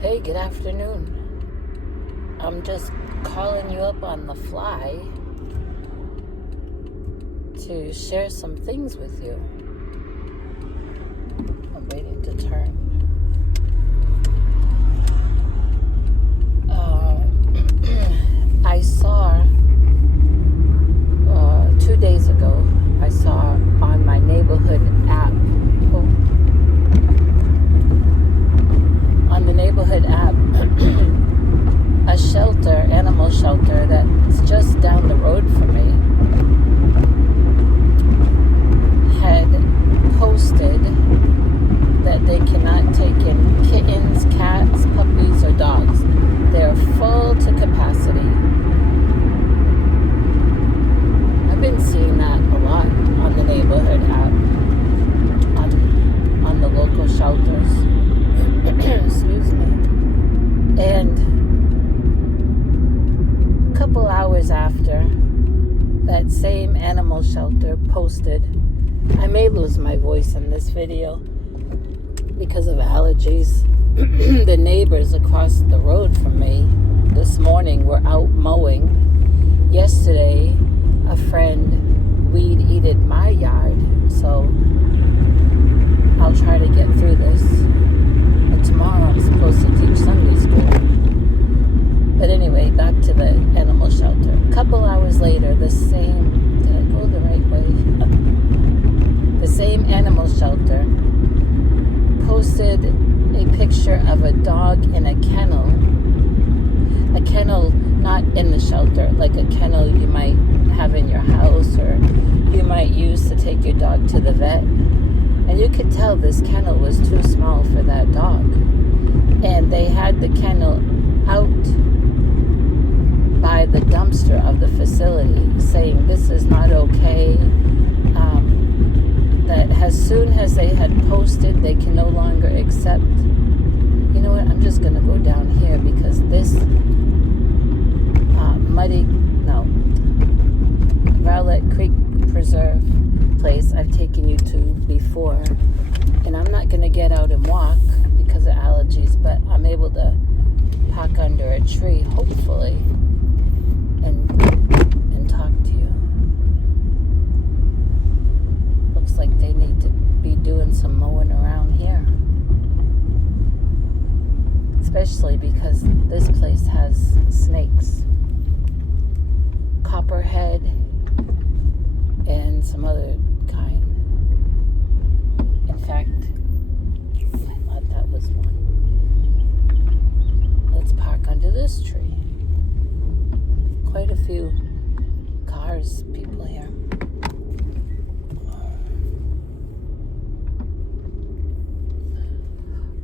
Hey, good afternoon. I'm just calling you up on the fly to share some things with you. I'm waiting to turn. I saw 2 days ago, I saw on my neighborhood app, a shelter, animal shelter that's just down the road from me, had posted that they cannot take in kittens, cats, puppies, or dogs. They're full to capacity. I've been seeing that a lot on the neighborhood app, on the local shelters. Excuse me. And a couple hours after, that same animal shelter posted, I may lose my voice in this video because of allergies. The neighbors across the road from me this morning were out mowing. Yesterday, a friend weed-eated my yard, so I'll try to get through this. But tomorrow I'm supposed to teach Sunday school. But anyway, back to the animal shelter. A couple hours later, did I go the right way? The same animal shelter posted a picture of a dog in a kennel not in the shelter, like a kennel you might have in your house or you might use to take your dog to the vet. And you could tell this kennel was too small for that dog. And they had the kennel out by the dumpster of the facility saying this is not okay. That as soon as they had posted, they can no longer accept. You know what? I'm just going to go down here because this Rowlett Creek Preserve place I've taken you to before. And I'm not going to get out and walk because of allergies, but I'm able to park under a tree, hopefully, and talk to you. Looks like they need to be doing some mowing around here. Especially because this place has snakes. Copperhead and some other kind. In fact, I thought that was one. Let's park under this tree. Quite a few cars, people here.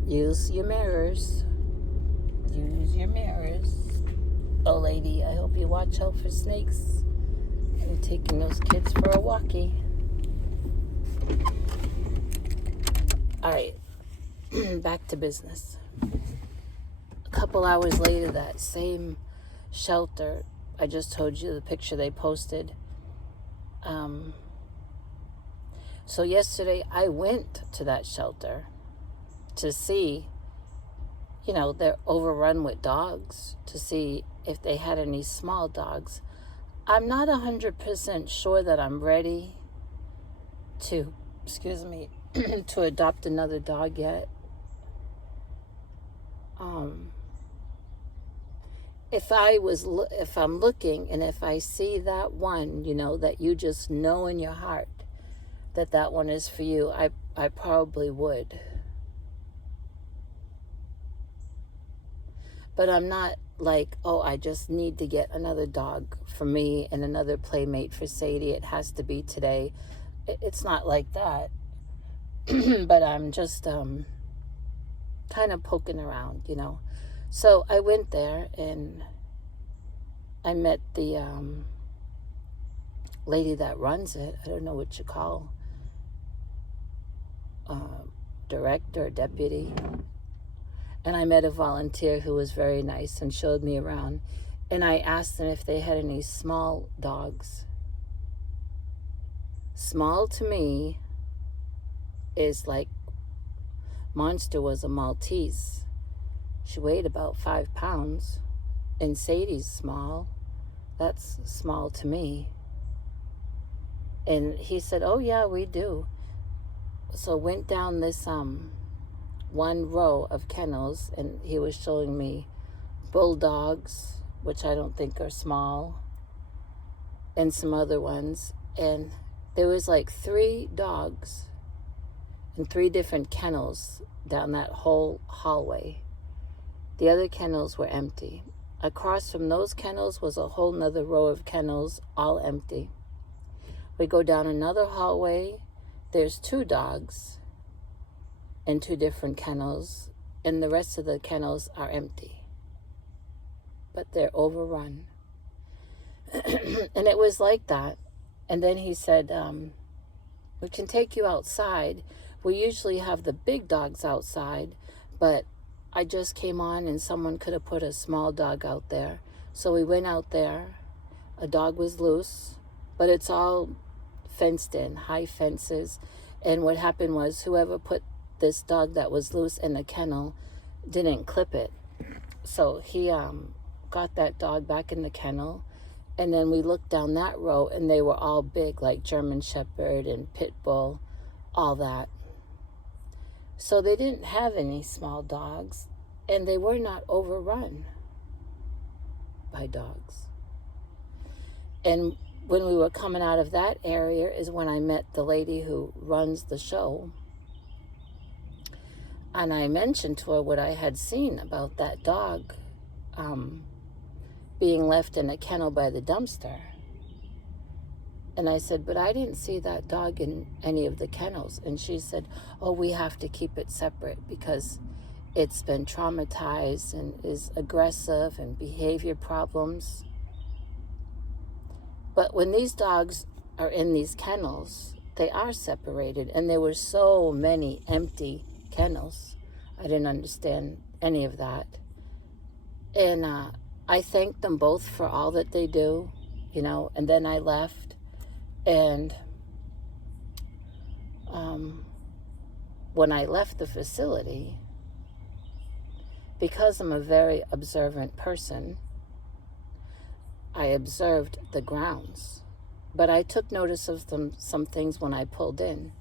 Use your mirrors. Use your mirrors. Oh, lady, I hope you watch out for snakes. You're taking those kids for a walkie. All right, back to business. A couple hours later, that same shelter, I just told you the picture they posted. So yesterday, I went to that shelter to see, they're overrun with dogs, to see if they had any small dogs. I'm not 100% sure that I'm ready to adopt another dog yet. If I'm looking and if I see that one, that you just know in your heart that one is for you, I probably would. But I'm not like, I just need to get another dog for me and another playmate for Sadie. It has to be today. It's not like that. But I'm just kind of poking around, So I went there and I met the lady that runs it. I don't know what you call director or deputy. And I met a volunteer who was very nice and showed me around. And I asked them if they had any small dogs. Small to me is like Monster was a Maltese. She weighed about 5 pounds. And Sadie's small. That's small to me. And he said, oh yeah, we do. So went down this one row of kennels, and he was showing me bulldogs, which I don't think are small, and some other ones. And there was like 3 dogs in 3 different kennels down that whole hallway. The other kennels were empty. Across from those kennels was a whole nother row of kennels, all empty. We go down another hallway. There's 2 dogs in 2 different kennels, and the rest of the kennels are empty. But they're overrun. And it was like that. And then he said, we can take you outside. We usually have the big dogs outside, but I just came on and someone could have put a small dog out there. So we went out there. A dog was loose, but it's all fenced in, high fences. And what happened was whoever put this dog that was loose in the kennel didn't clip it. So he got that dog back in the kennel. And then we looked down that row, and they were all big, like German Shepherd and Pit Bull, all that. So they didn't have any small dogs, and they were not overrun by dogs. And when we were coming out of that area is when I met the lady who runs the show. And I mentioned to her what I had seen about that dog being left in a kennel by the dumpster. And I said, but I didn't see that dog in any of the kennels. And she said, oh, we have to keep it separate because it's been traumatized and is aggressive and behavior problems. But when these dogs are in these kennels, they are separated. And there were so many empty kennels. I didn't understand any of that. And I thanked them both for all that they do, you know, and then I left. And when I left the facility, because I'm a very observant person, I observed the grounds. But I took notice of some things when I pulled in.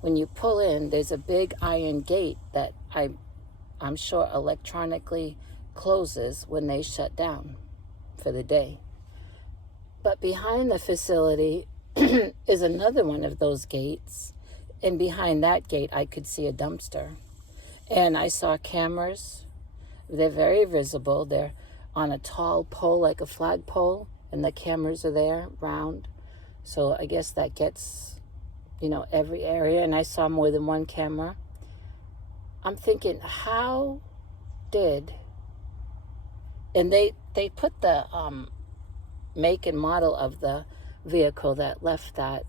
When you pull in, there's a big iron gate that I'm sure electronically closes when they shut down for the day. But behind the facility is another one of those gates, and behind that gate I could see a dumpster. And I saw cameras. They're very visible. They're on a tall pole, like a flagpole, and the cameras are there, round. So I guess that gets, you know, every area. And I saw more than one camera. I'm thinking, how did... And they put the make and model of the vehicle that left that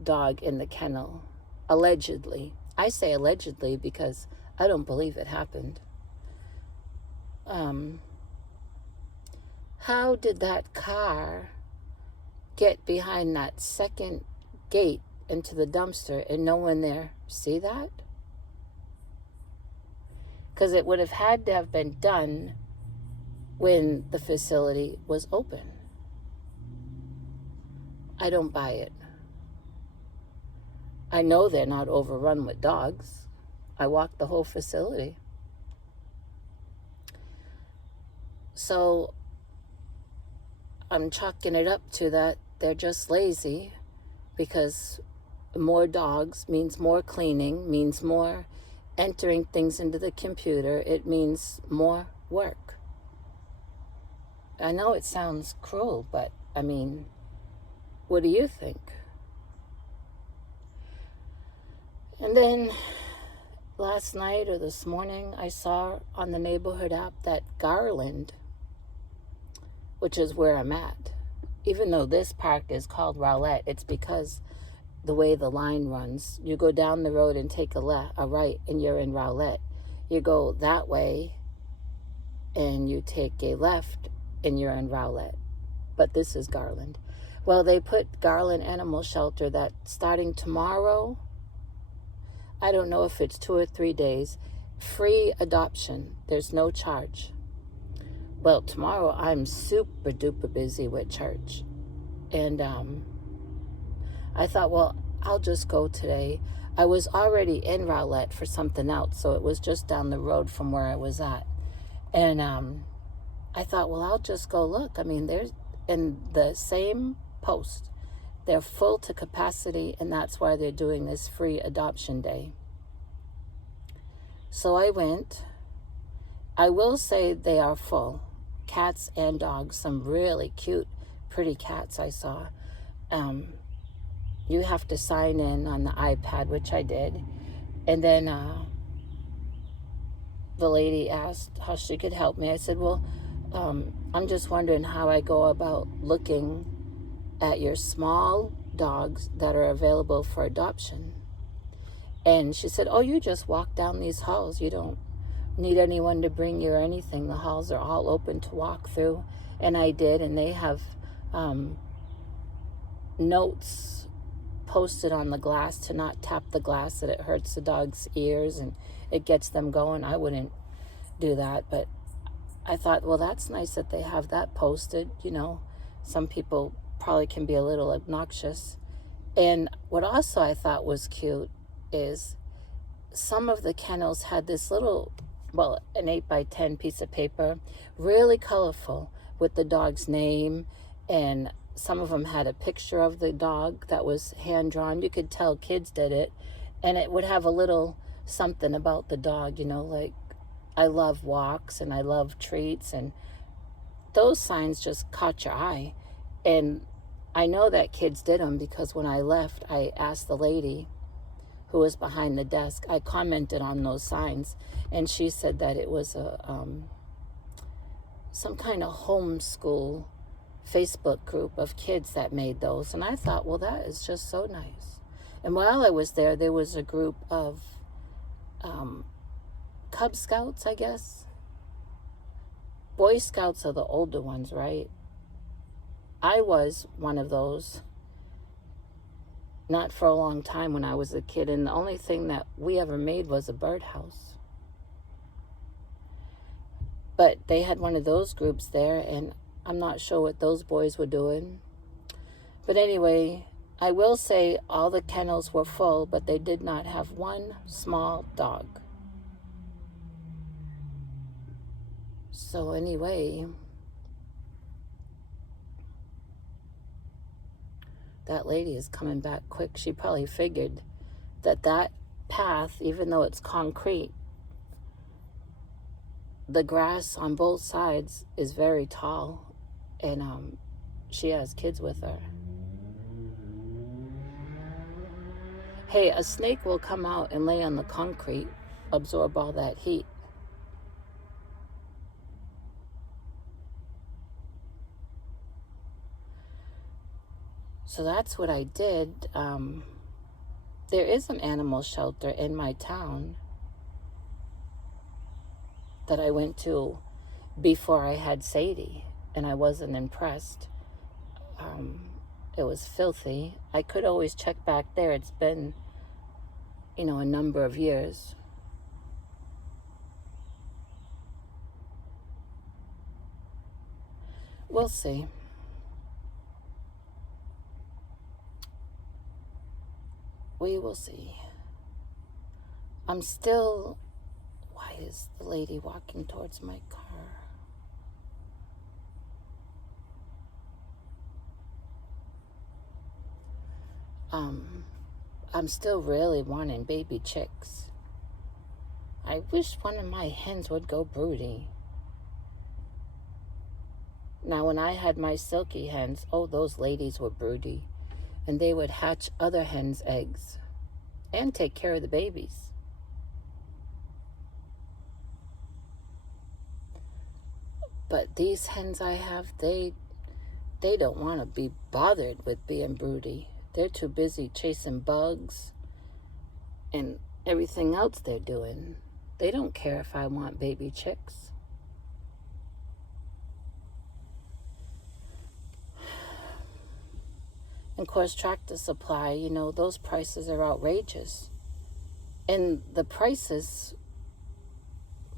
dog in the kennel, allegedly. I say allegedly because I don't believe it happened. How did that car get behind that second gate into the dumpster and no one there see that? Because it would have had to have been done when the facility was open. I don't buy it. I know they're not overrun with dogs. I walked the whole facility. So I'm chalking it up to that they're just lazy, because more dogs means more cleaning, means more entering things into the computer. It means more work. I know it sounds cruel, but I mean, what do you think? And then last night or this morning, I saw on the neighborhood app that Garland, which is where I'm at, even though this park is called Rowlett, it's because the way the line runs. You go down the road and take a right, and you're in Rowlett. You go that way, and you take a left, and you're in Rowlett. But this is Garland. Well, they put Garland Animal Shelter that starting tomorrow, I don't know if it's 2 or 3 days, free adoption. There's no charge. Well, tomorrow I'm super duper busy with church. And I thought, well, I'll just go today. I was already in Rowlett for something else, so it was just down the road from where I was at. And I thought, well, I'll just go look. I mean, there's in the same post, they're full to capacity, and that's why they're doing this free adoption day. So I went. I will say they are full, cats and dogs, some really cute, pretty cats I saw. You have to sign in on the iPad, which I did. And then the lady asked how she could help me. I said, well, I'm just wondering how I go about looking at your small dogs that are available for adoption. And she said, oh, you just walk down these halls. You don't need anyone to bring you or anything. The halls are all open to walk through. And I did, and they have notes posted on the glass to not tap the glass, that it hurts the dog's ears and it gets them going. I wouldn't do that, but I thought, well, that's nice that they have that posted. You know, some people probably can be a little obnoxious. And what also I thought was cute is some of the kennels had this little, well, an 8x10 piece of paper, really colorful, with the dog's name, and some of them had a picture of the dog that was hand-drawn. You could tell kids did it, and it would have a little something about the dog, you know, like, I love walks and I love treats, and those signs just caught your eye. And I know that kids did them because when I left, I asked the lady who was behind the desk, I commented on those signs, and she said that it was a some kind of homeschool Facebook group of kids that made those. And I thought, well, that is just so nice. And while I was there, there was a group of Cub Scouts, I guess. Boy Scouts are the older ones, right? I was one of those. Not for a long time when I was a kid, and the only thing that we ever made was a birdhouse. But they had one of those groups there, and I'm not sure what those boys were doing. But anyway, I will say all the kennels were full, but they did not have one small dog. So anyway, that lady is coming back quick. She probably figured that that path, even though it's concrete, the grass on both sides is very tall, and she has kids with her. Hey, a snake will come out and lay on the concrete, absorb all that heat. So that's what I did. There is an animal shelter in my town that I went to before I had Sadie, and I wasn't impressed. It was filthy. I could always check back there. It's been, you know, a number of years. We'll see. We will see. I'm still... Why is the lady walking towards my car? I'm still really wanting baby chicks. I wish one of my hens would go broody. Now, when I had my silky hens, oh, those ladies were broody. And they would hatch other hens' eggs and take care of the babies. But these hens I have, they don't want to be bothered with being broody. They're too busy chasing bugs and everything else they're doing. They don't care if I want baby chicks. And of course, Tractor Supply, you know, those prices are outrageous. And the prices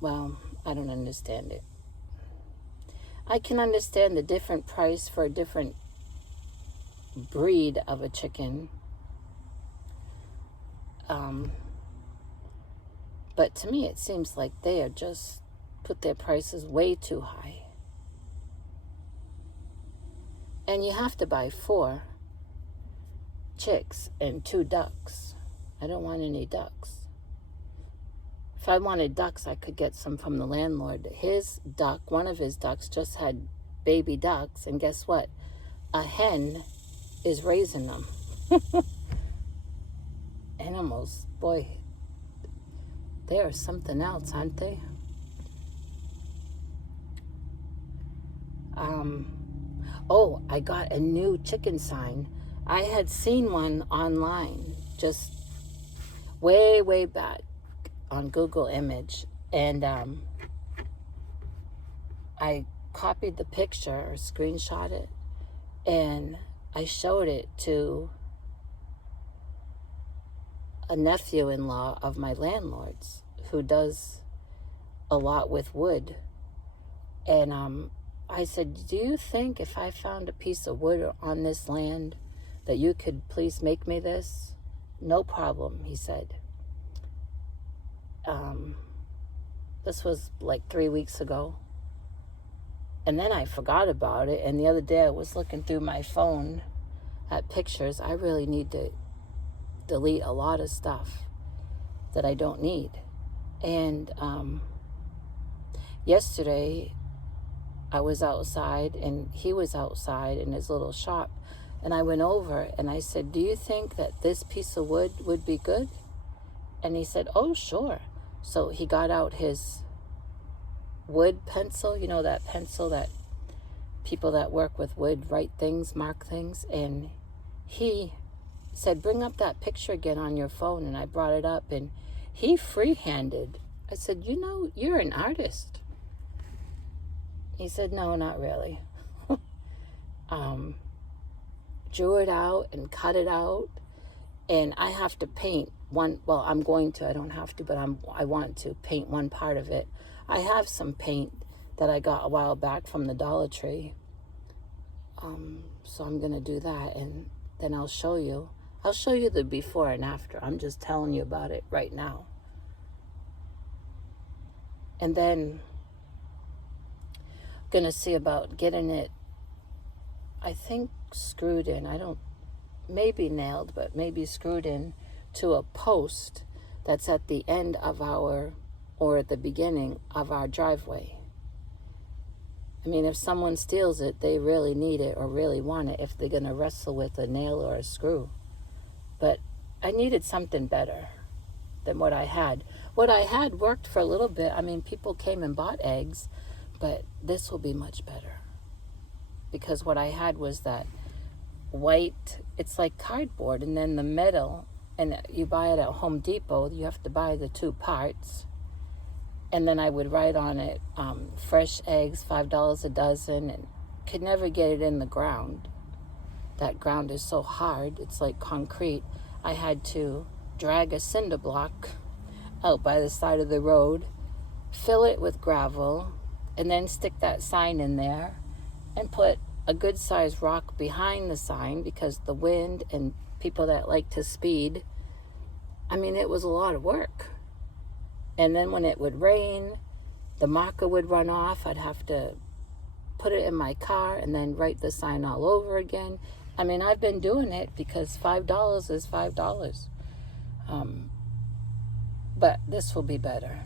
well, I don't understand it. I can understand the different price for a different breed of a chicken. But to me, it seems like they are just put their prices way too high. And you have to buy 4 chicks and 2 ducks. I don't want any ducks. If I wanted ducks, I could get some from the landlord. His duck, one of his ducks, just had baby ducks, and guess what? A hen is raising them. Animals, boy, they are something else, aren't they? Oh, I got a new chicken sign. I had seen one online just way back on Google Image, and I copied the picture or screenshot it, and I showed it to a nephew-in-law of my landlord's who does a lot with wood. And I said, do you think if I found a piece of wood on this land that you could please make me this? No problem, he said. This was like 3 weeks ago. And then I forgot about it. And the other day I was looking through my phone at pictures. I really need to delete a lot of stuff that I don't need. And yesterday I was outside and he was outside in his little shop. And I went over and I said, do you think that this piece of wood would be good? And he said, oh, sure. So he got out his wood pencil, you know, that pencil that people that work with wood write things, mark things. And he said, bring up that picture again on your phone. And I brought it up and he free-handed. I said, you know, you're an artist. He said, no, not really. Drew it out and cut it out. And I have to paint one, well, I'm going to, I don't have to, but I want to paint one part of it. I have some paint that I got a while back from the Dollar Tree. So I'm going to do that, and then I'll show you. I'll show you the before and after. I'm just telling you about it right now. And then I'm going to see about getting it, I think, screwed in. Maybe nailed, but maybe screwed in to a post that's at the end of or at the beginning of our driveway. I mean, if someone steals it, they really need it or really want it if they're going to wrestle with a nail or a screw. But I needed something better than what I had. What I had worked for a little bit. I mean, people came and bought eggs, but this will be much better. Because what I had was that white, it's like cardboard, and then the metal, and you buy it at Home Depot, you have to buy the 2 parts. And then I would write on it, fresh eggs, $5 a dozen, and could never get it in the ground. That ground is so hard, it's like concrete. I had to drag a cinder block out by the side of the road, fill it with gravel, and then stick that sign in there, and put a good sized rock behind the sign because the wind and people that like to speed, I mean, it was a lot of work. And then when it would rain, the marker would run off. I'd have to put it in my car and then write the sign all over again. I mean, I've been doing it because $5 is $5. But this will be better.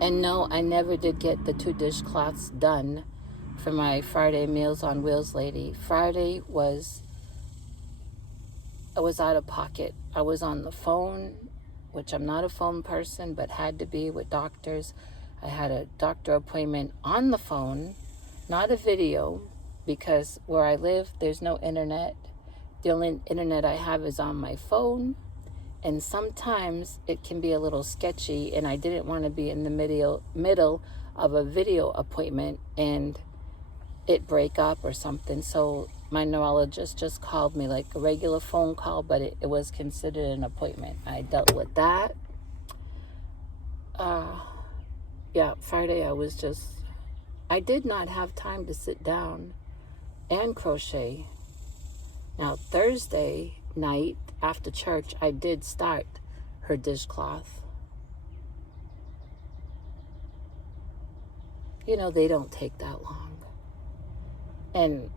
And no, I never did get the 2 dishcloths done for my Friday Meals on Wheels lady. Friday I was out of pocket. I was on the phone, which I'm not a phone person, but had to be with doctors. I had a doctor appointment on the phone, not a video, because where I live, there's no internet. The only internet I have is on my phone. And sometimes it can be a little sketchy, and I didn't want to be in the middle of a video appointment and it break up or something. So my neurologist just called me, like a regular phone call, but it was considered an appointment. I dealt with that. Yeah, Friday I did not have time to sit down and crochet. Now, Thursday night after church, I did start her dishcloth. You know, they don't take that long. And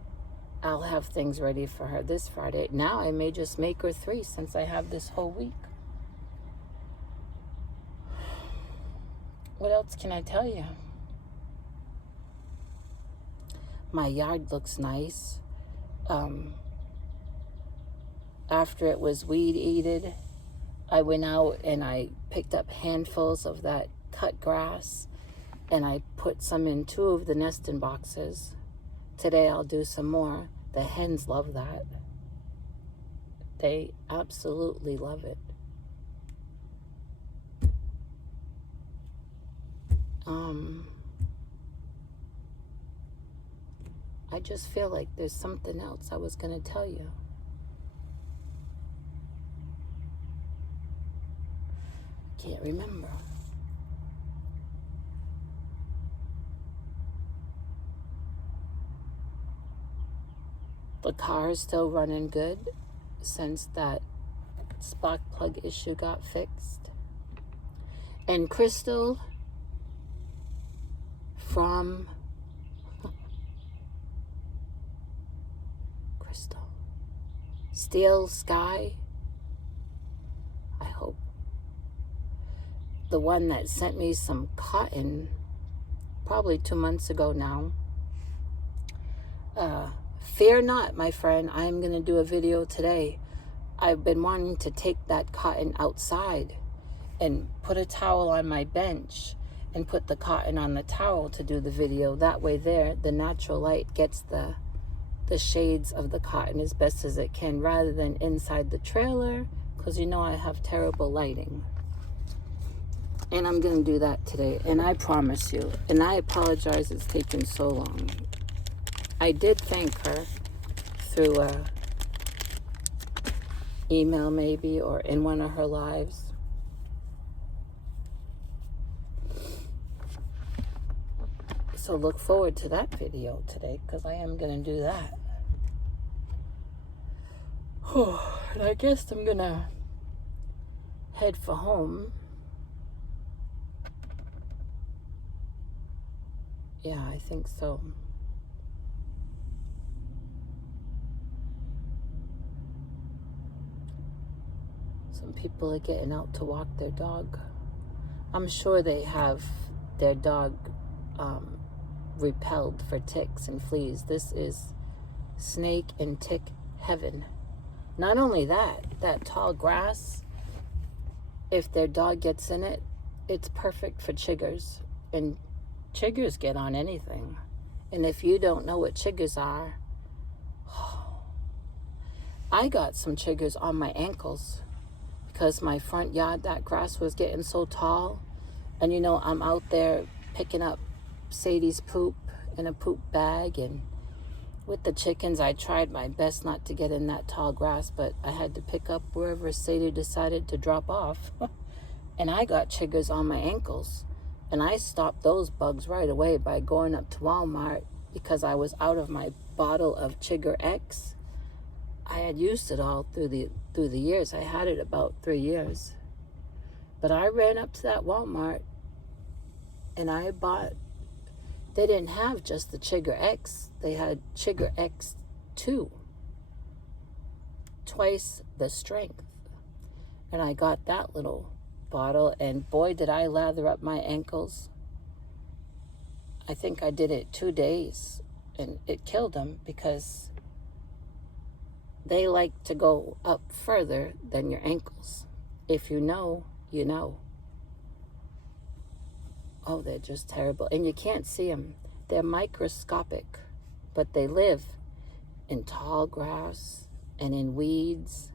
I'll have things ready for her this Friday. Now I may just make her 3 since I have this whole week. What else can I tell you? My yard looks nice. After it was weed-eated, I went out and I picked up handfuls of that cut grass, and I put some in 2 of the nesting boxes. Today I'll do some more. The hens love that. They absolutely love it. I just feel like there's something else I was going to tell you. Can't remember. The car is still running good since that spark plug issue got fixed. And Crystal from Steel Sky, I hope, the one that sent me some cotton probably 2 months ago now. Fear not, my friend, I'm going to do a video today. I've been wanting to take that cotton outside and put a towel on my bench and put the cotton on the towel to do the video. That way there, the natural light gets the shades of the cotton as best as it can, rather than inside the trailer, because you know I have terrible lighting. And I'm going to do that today, and I promise you, and I apologize it's taken so long. I did thank her through a email maybe, or in one of her lives. So look forward to that video today, because I am going to do that. And I guess I'm going to head for home. Yeah, I think so. Some people are getting out to walk their dog. I'm sure they have their dog repelled for ticks and fleas. This is snake and tick heaven. Not only that, that tall grass, if their dog gets in it, it's perfect for chiggers. And chiggers get on anything. And if you don't know what chiggers are, I got some chiggers on my ankles because my front yard, that grass was getting so tall. And you know, I'm out there picking up Sadie's poop in a poop bag, and with the chickens, I tried my best not to get in that tall grass, but I had to pick up wherever Sadie decided to drop off. And I got chiggers on my ankles. And I stopped those bugs right away by going up to Walmart because I was out of my bottle of Chigger X. I had used it all through the years. I had it about 3 years. But I ran up to that Walmart and I bought, they didn't have just the Chigger X. They had Chigger X2. Twice the strength. And I got that little bottle, and boy, did I lather up my ankles. I think I did it 2 days, and it killed them because they like to go up further than your ankles. If you know, you know. Oh, they're just terrible. And you can't see them. They're microscopic, but they live in tall grass and in weeds.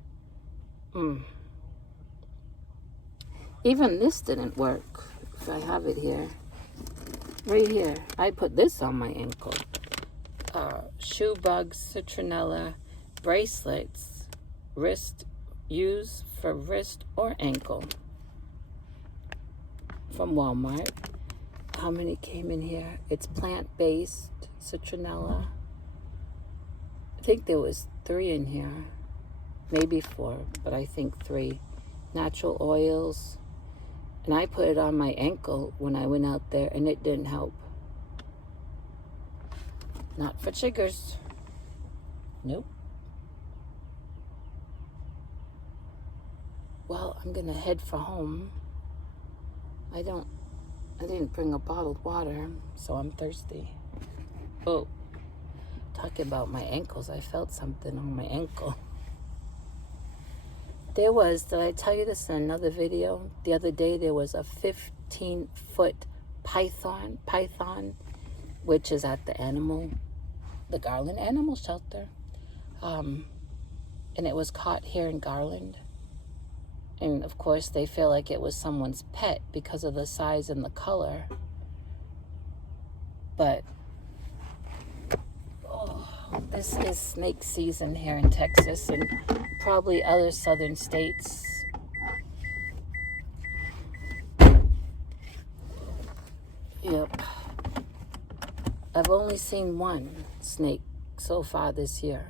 Even this didn't work. If I have it here. Right here. I put this on my ankle. shoe bugs, citronella, bracelets, use for wrist or ankle, from Walmart. How many came in here? It's plant-based, citronella. I think there was 3 in here, maybe 4, but I think 3. Natural oils. And I put it on my ankle when I went out there, and it didn't help. Not for chiggers. Nope. Well, I'm gonna head for home. I didn't bring a bottled water, so I'm thirsty. Oh, talking about my ankles, I felt something on my ankle. Did I tell you this in another video? The other day there was a 15-foot python, which is at the Garland Animal Shelter. And it was caught here in Garland. And of course they feel like it was someone's pet because of the size and the color. But this is snake season here in Texas and probably other southern states. Yep. I've only seen one snake so far this year,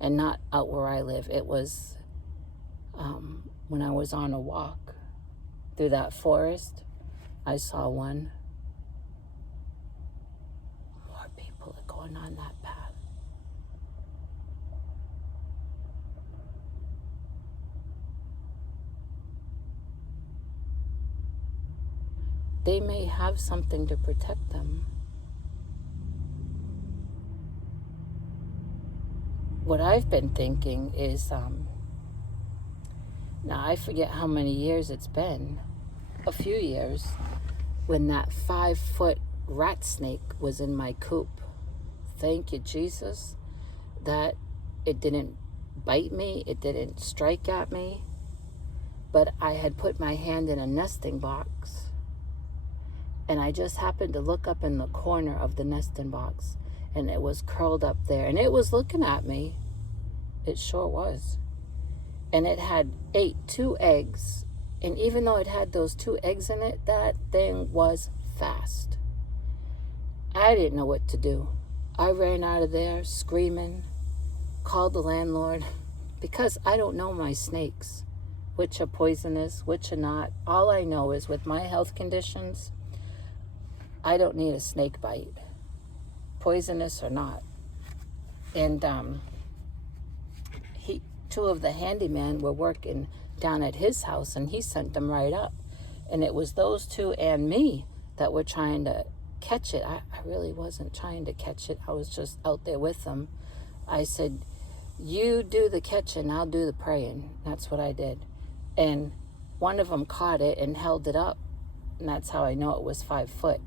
and not out where I live. It was when I was on a walk through that forest. I saw one. More people are going on that path. They may have something to protect them. What I've been thinking is, now I forget how many years it's been, a few years, when that 5-foot rat snake was in my coop. Thank you, Jesus, that it didn't bite me, it didn't strike at me, but I had put my hand in a nesting box, and I just happened to look up in the corner of the nesting box, and it was curled up there, and it was looking at me. It sure was. And it had 2 eggs, and even though it had those 2 eggs in it, that thing was fast. I didn't know what to do. I ran out of there screaming, called the landlord, because I don't know my snakes, which are poisonous, which are not. All I know is with my health conditions, I don't need a snake bite, poisonous or not. And 2 of the handymen were working down at his house, and he sent them right up. And it was those 2 and me that were trying to catch it. I really wasn't trying to catch it. I was just out there with them. I said, you do the catching, I'll do the praying. That's what I did. And one of them caught it and held it up, and that's how I know it was 5 foot.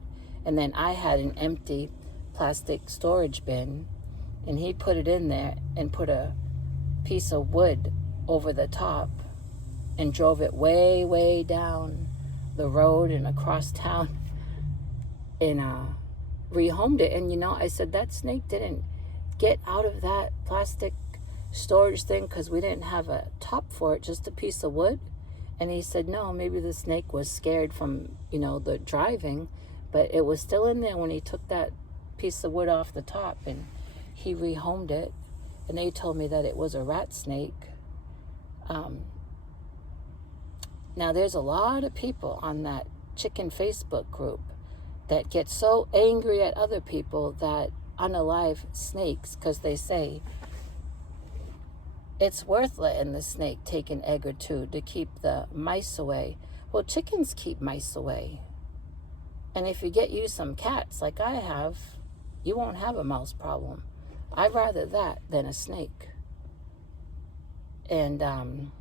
And then I had an empty plastic storage bin, and he put it in there and put a piece of wood over the top and drove it way, way down the road and across town and rehomed it. And I said, that snake didn't get out of that plastic storage thing because we didn't have a top for it, just a piece of wood. And he said, no, maybe the snake was scared from the driving, but it was still in there when he took that piece of wood off the top, and he rehomed it. And they told me that it was a rat snake. Now, there's a lot of people on that chicken Facebook group that get so angry at other people that unalive snakes, because they say it's worth letting the snake take an egg or 2 to keep the mice away. Well, chickens keep mice away. And if you get you some cats like I have, you won't have a mouse problem. I'd rather that than a snake. And I'm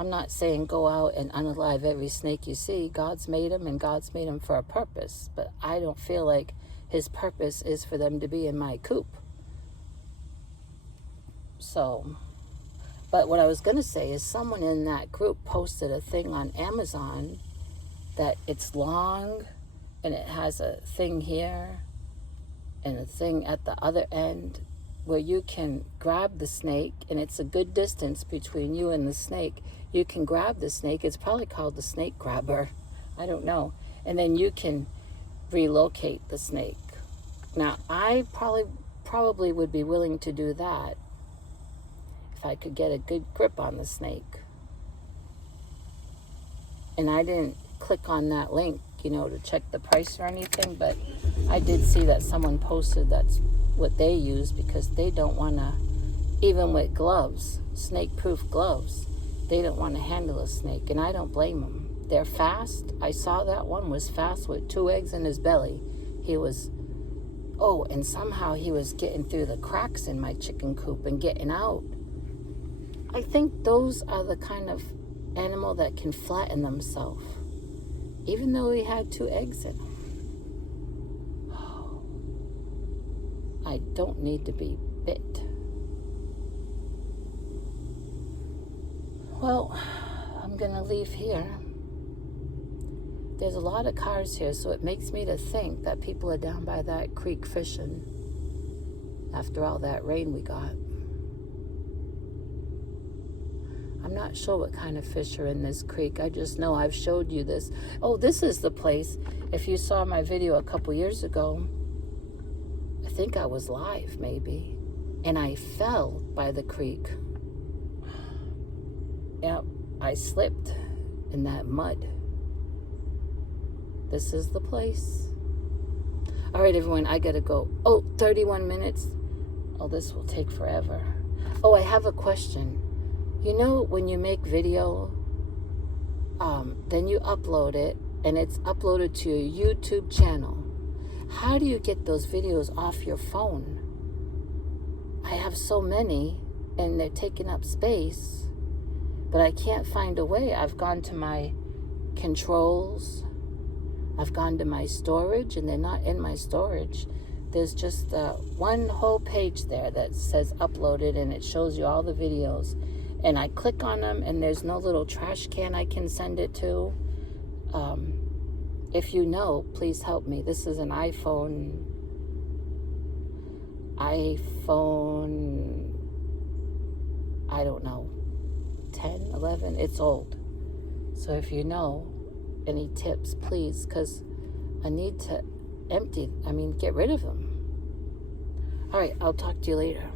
not saying go out and unalive every snake you see. God's made them, and God's made them for a purpose. But I don't feel like his purpose is for them to be in my coop. So, but what I was going to say is someone in that group posted a thing on Amazon that it's long, and it has a thing here and a thing at the other end where you can grab the snake, and it's a good distance between you and the snake. You can grab the snake. It's probably called the snake grabber. I don't know. And then you can relocate the snake. Now, I probably would be willing to do that if I could get a good grip on the snake. And I didn't click on that link, to check the price or anything, but I did see that someone posted that's what they use, because they don't want to, even with gloves, snake-proof gloves, they don't want to handle a snake, and I don't blame them. They're fast. I saw that one was fast with 2 eggs in his belly. And somehow he was getting through the cracks in my chicken coop and getting out. I think those are the kind of animal that can flatten themselves, even though he had 2 eggs in him. I don't need to be bit. Well, I'm gonna leave here. There's a lot of cars here, so it makes me to think that people are down by that creek fishing after all that rain we got. I'm not sure what kind of fish are in this creek. I just know I've showed you this. Oh, this is the place. If you saw my video a couple years ago, I think I was live maybe, and I fell by the creek. Yep, I slipped in that mud. This is the place. All right, everyone, I gotta go. 31 minutes. Oh, this will take forever. Oh, I have a question. When you make video, then you upload it, and it's uploaded to your YouTube channel. How do you get those videos off your phone? I have so many, and they're taking up space, but I can't find a way. I've gone to my controls. I've gone to my storage, and they're not in my storage. There's just one whole page there that says uploaded, and it shows you all the videos. And I click on them, and there's no little trash can I can send it to. If you know, please help me. This is an iPhone, I don't know, 10, 11, it's old. So if you know any tips, please, because I need to get rid of them. All right, I'll talk to you later.